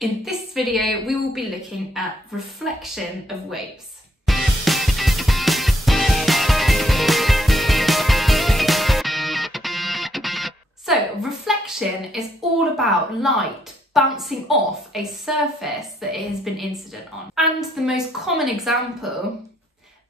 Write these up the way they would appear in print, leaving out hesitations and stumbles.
In this video, we will be looking at reflection of waves. So, reflection is all about light bouncing off a surface that it has been incident on. And the most common example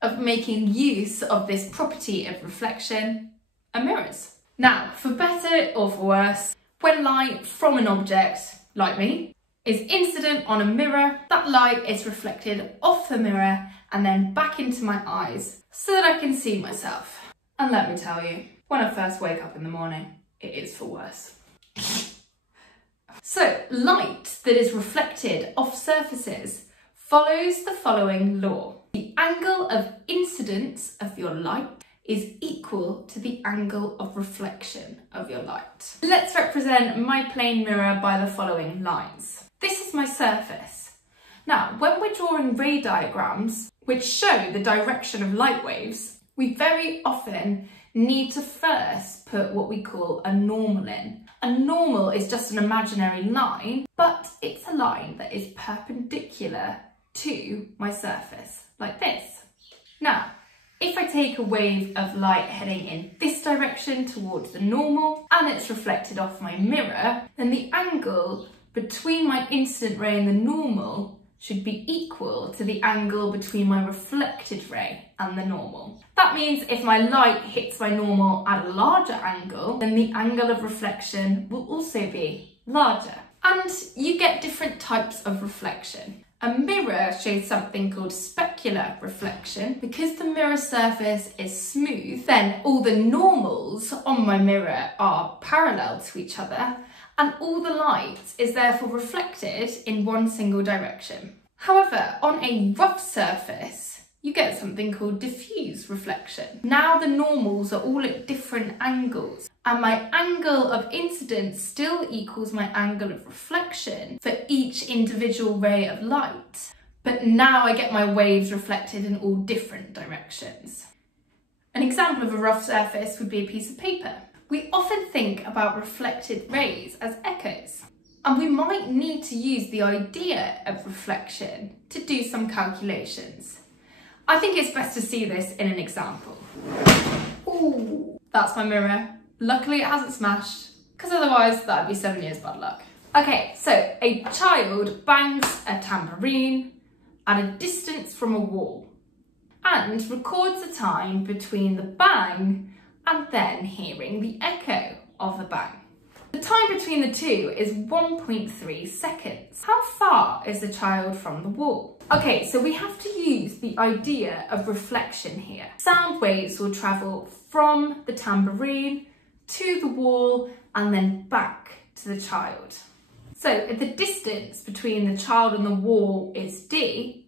of making use of this property of reflection are mirrors. Now, for better or for worse, when light from an object, like me, is incident on a mirror, that light is reflected off the mirror and then back into my eyes so that I can see myself. And let me tell you, when I first wake up in the morning, it is for worse. So, light that is reflected off surfaces follows the following law. The angle of incidence of your light is equal to the angle of reflection of your light. Let's represent my plane mirror by the following lines. This is my surface. Now, when we're drawing ray diagrams, which show the direction of light waves, we very often need to first put what we call a normal in. A normal is just an imaginary line, but it's a line that is perpendicular to my surface, like this. Now, if I take a wave of light heading in this direction towards the normal and it's reflected off my mirror, then the angle between my incident ray and the normal should be equal to the angle between my reflected ray and the normal. That means if my light hits my normal at a larger angle, then the angle of reflection will also be larger. And you get different types of reflection. A mirror shows something called specular reflection. Because the mirror surface is smooth, then all the normals on my mirror are parallel to each other, and all the light is therefore reflected in one single direction. However, on a rough surface, you get something called diffuse reflection. Now the normals are all at different angles, and my angle of incidence still equals my angle of reflection for each individual ray of light. But now I get my waves reflected in all different directions. An example of a rough surface would be a piece of paper. We often think about reflected rays as echoes, and we might need to use the idea of reflection to do some calculations. I think it's best to see this in an example. Ooh, that's my mirror. Luckily it hasn't smashed, because otherwise that would be 7 years bad luck. Okay, so a child bangs a tambourine at a distance from a wall and records the time between the bang and then hearing the echo of the bang. The time between the two is 1.3 seconds. How far is the child from the wall? Okay, so we have to use the idea of reflection here. Sound waves will travel from the tambourine to the wall and then back to the child. So if the distance between the child and the wall is d,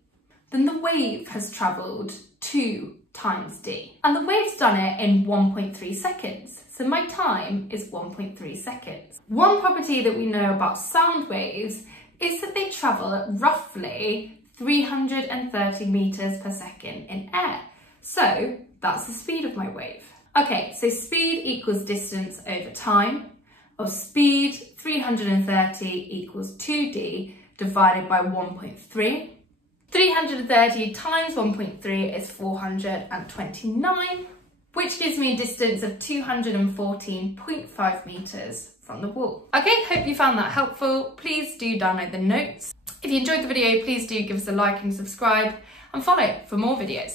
then the wave has travelled 2 times d. And the wave's done it in 1.3 seconds. So my time is 1.3 seconds. One property that we know about sound waves is that they travel at roughly 330 meters per second in air. So that's the speed of my wave. Okay, so speed equals distance over time, of speed 330 equals 2d divided by 1.3. 330 times 1.3 is 429, which gives me a distance of 214.5 meters from the wall. Okay, hope you found that helpful. Please do download the notes. If you enjoyed the video, please do give us a like and subscribe and follow for more videos.